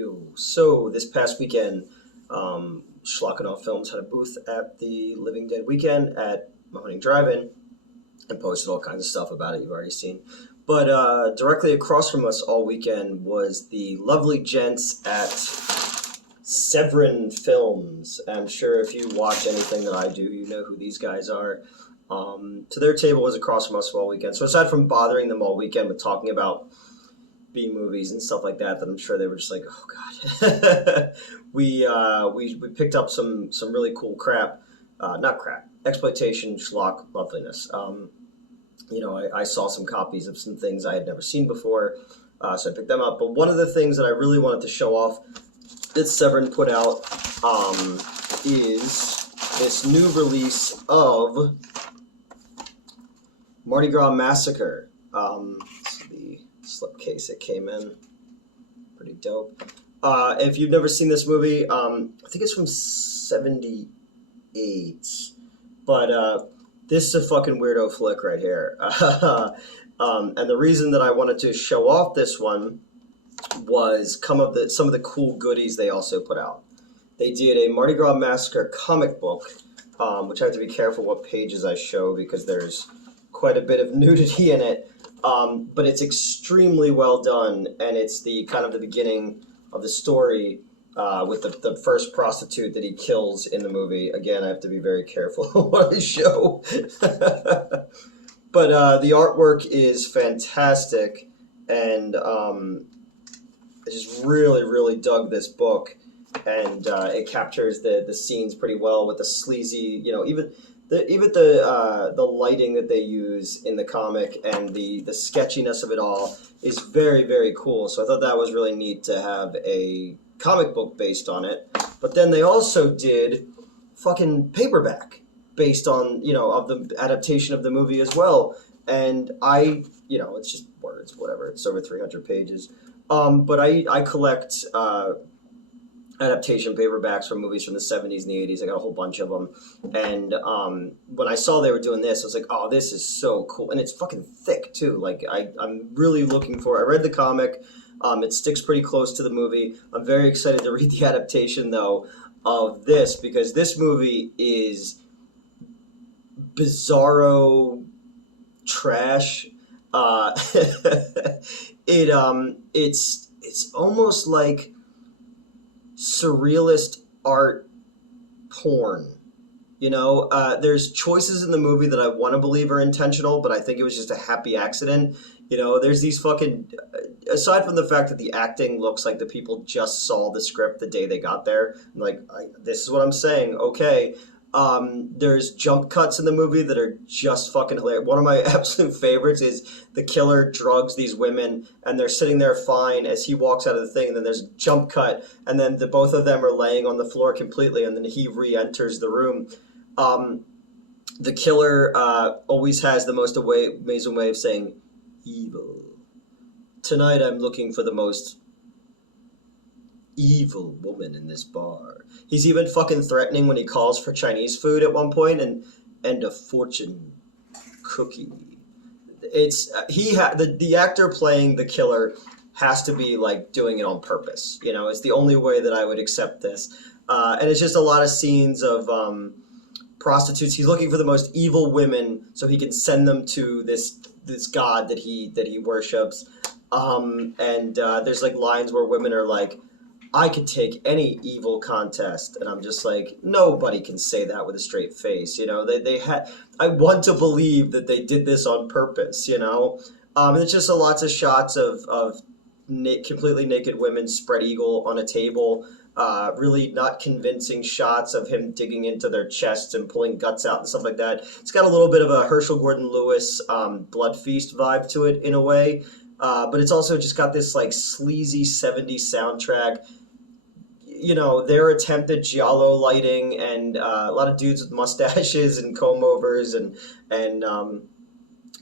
Heyo. So this past weekend, Schlockenau Films had a booth at the Living Dead weekend at Mahoning Drive-In and posted all kinds of stuff about it you've already seen. But directly across from us all weekend was the lovely gents at Severin Films. I'm sure if you watch anything that I do, you know who these guys are. So their table was across from us all weekend. So aside from bothering them all weekend with talking about B movies and stuff like that I'm sure they were just like, oh god. we picked up some really cool crap, not crap, exploitation schlock loveliness. I saw some copies of some things I had never seen before, so I picked them up. But one of the things that I really wanted to show off that Severin put out is this new release of Mardi Gras Massacre. The slipcase it came in. Pretty dope. If you've never seen this movie, I think it's from 78. But this is a fucking weirdo flick right here. And the reason that I wanted to show off this one was some of the cool goodies they also put out. They did a Mardi Gras Massacre comic book, which I have to be careful what pages I show because there's quite a bit of nudity in it. But it's extremely well done, and it's the kind of the beginning of the story with the first prostitute that he kills in the movie. Again, I have to be very careful what I show. But the artwork is fantastic, and I just really, really dug this book, and it captures the scenes pretty well with the sleazy, even the lighting that they use in the comic and the sketchiness of it all is very, very cool. So I thought that was really neat to have a comic book based on it. But then they also did fucking paperback based on, of the adaptation of the movie as well. And it's just words, whatever. It's over 300 pages. But I collect adaptation paperbacks from movies from the 70s and the 80s. I got a whole bunch of them. And when I saw they were doing this, I was like, oh, this is so cool. And it's fucking thick, too. Like, I'm really looking for it. I read the comic. It sticks pretty close to the movie. I'm very excited to read the adaptation, though, of this, because this movie is bizarro trash. It's almost like surrealist art porn. There's choices in the movie that I want to believe are intentional, but I think it was just a happy accident. There's these fucking, aside from the fact that the acting looks like the people just saw the script the day they got there, I'm like, this is what I'm saying, okay. There's jump cuts in the movie that are just fucking hilarious. One of my absolute favorites is the killer drugs these women, and they're sitting there fine as he walks out of the thing, and then there's a jump cut, and then the both of them are laying on the floor completely, and then he re-enters the room. The killer always has the most amazing way of saying, evil. Tonight I'm looking for the most evil woman in this bar. He's even fucking threatening when he calls for Chinese food at one point, and a fortune cookie. It's the actor playing the killer has to be like doing it on purpose. It's the only way that I would accept this. And it's just a lot of scenes of prostitutes. He's looking for the most evil women so he can send them to this god that he worships. And there's like lines where women are like, I could take any evil contest, and I'm just like, nobody can say that with a straight face. I want to believe that they did this on purpose. And it's just lots of shots of completely naked women spread eagle on a table. Really not convincing shots of him digging into their chests and pulling guts out and stuff like that. It's got a little bit of a Herschel Gordon Lewis Blood Feast vibe to it in a way. But it's also just got this like sleazy 70s soundtrack. Their attempt at giallo lighting and a lot of dudes with mustaches and comb overs and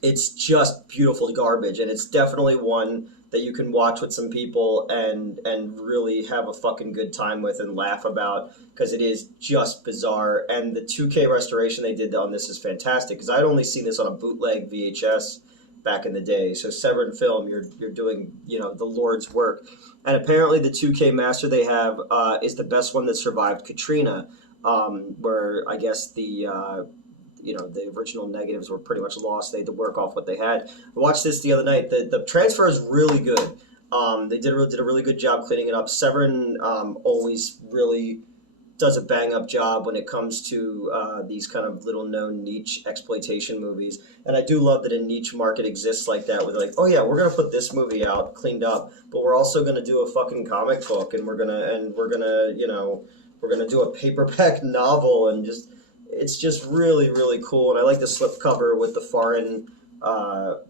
it's just beautiful garbage, and it's definitely one that you can watch with some people and really have a fucking good time with and laugh about, because it is just bizarre. And the 2K restoration they did on this is fantastic, because I'd only seen this on a bootleg VHS back in the day. So Severin Film, you're doing, you know, the Lord's work. And apparently the 2K master they have is the best one that survived Katrina, where I guess you know, the original negatives were pretty much lost. They had to work off what they had. I watched this the other night. The transfer is really good. They did a really good job cleaning it up. Severin always really does a bang up job when it comes to these kind of little known niche exploitation movies. And I do love that a niche market exists like that, where they're like, oh yeah, we're gonna put this movie out cleaned up, but we're also gonna do a fucking comic book, and we're gonna you know, we're gonna do a paperback novel, and just it's just really really cool. And I like the slipcover with the foreign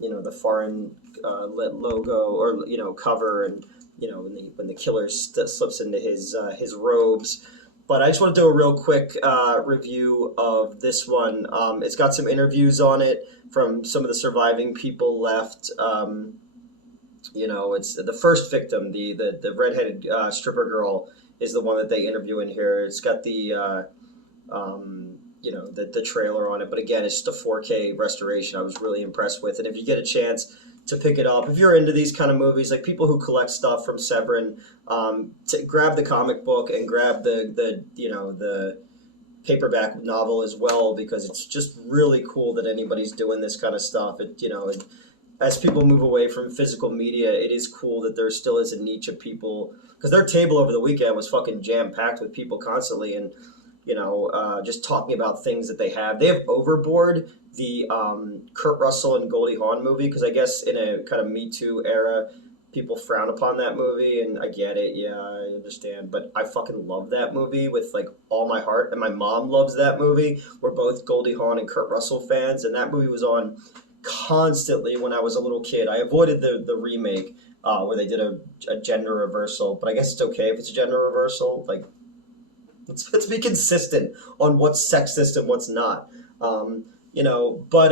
you know, the foreign logo, or you know, cover, and you know, when the killer slips into his robes. But I just want to do a real quick review of this one. It's got some interviews on it from some of the surviving people left. You know, it's the first victim, the redheaded stripper girl, is the one that they interview in here. It's got the you know, the trailer on it. But again, it's just a 4K restoration I was really impressed with. And if you get a chance to pick it up, if you're into these kind of movies, like people who collect stuff from Severin, to grab the comic book and grab the you know, the paperback novel as well, because it's just really cool that anybody's doing this kind of stuff. It, you know, as people move away from physical media, it is cool that there still is a niche of people, because their table over the weekend was fucking jam packed with people constantly, and you know, just talking about things that they have. They have Overboard, the Kurt Russell and Goldie Hawn movie, because I guess in a kind of Me Too era, people frown upon that movie, and I get it, yeah, I understand, but I fucking love that movie with like all my heart, and my mom loves that movie. We're both Goldie Hawn and Kurt Russell fans, and that movie was on constantly when I was a little kid. I avoided the remake where they did a gender reversal, but I guess it's okay if it's a gender reversal. Like, let's be consistent on what's sexist and what's not. You know, but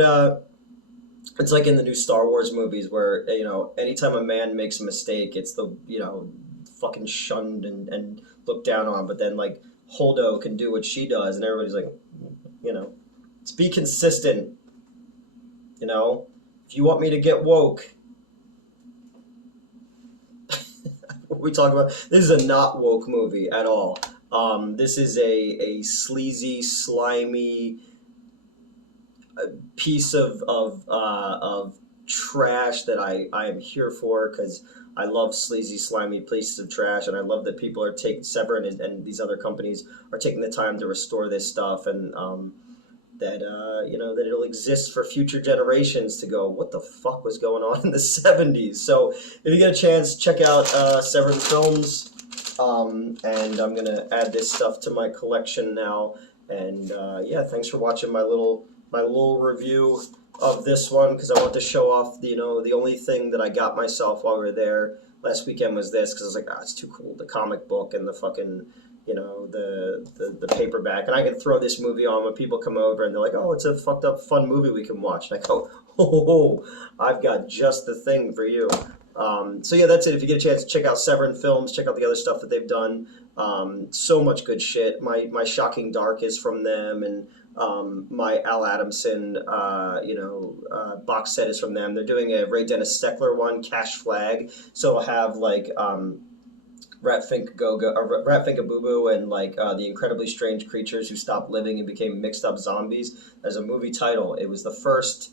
it's like in the new Star Wars movies where, you know, anytime a man makes a mistake, it's the, you know, fucking shunned and looked down on. But then, like, Holdo can do what she does, and everybody's like, you know, let's be consistent. You know, if you want me to get woke, what we talk about, this is a not woke movie at all. This is a sleazy, slimy piece of trash that I am here for, because I love sleazy, slimy pieces of trash, and I love that people are taking, Severin and these other companies are taking the time to restore this stuff, and that you know, that it'll exist for future generations to go, what the fuck was going on in the 70s? So if you get a chance, check out Severin Films. And I'm gonna add this stuff to my collection now. And yeah, thanks for watching my little review of this one, because I want to show off the, you know, the only thing that I got myself while we were there last weekend was this, because I was like, ah, it's too cool, the comic book and the fucking, you know, the paperback, and I can throw this movie on when people come over and they're like, oh, it's a fucked up fun movie we can watch, and I go, oh, I've got just the thing for you. So yeah, that's it. If you get a chance, check out Severin Films, check out the other stuff that they've done. So much good shit. My Shocking Dark is from them, and my Al Adamson, you know, box set is from them. They're doing a Ray Dennis Steckler one, Cash Flag. So I'll have like Ratfinka-Boo-Boo and like the Incredibly Strange Creatures Who Stopped Living and Became Mixed Up Zombies. There's a movie title. It was the first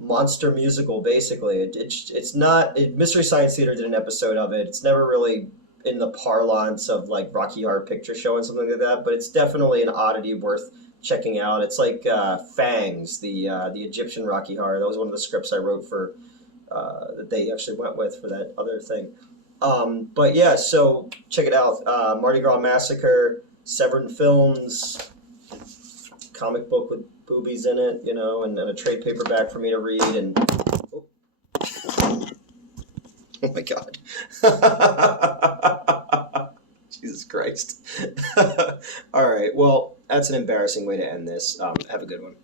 monster musical, basically. It's not. Mystery Science Theater did an episode of it. It's never really in the parlance of like Rocky Horror Picture Show and something like that, but it's definitely an oddity worth checking out. It's like Fangs, the Egyptian Rocky Horror. That was one of the scripts I wrote for that they actually went with for that other thing. But yeah, so check it out. Mardi Gras Massacre, Severin Films, comic book with boobies in it, you know, and a trade paperback for me to read, and oh my god. Jesus Christ. All right, well, that's an embarrassing way to end this. Have a good one.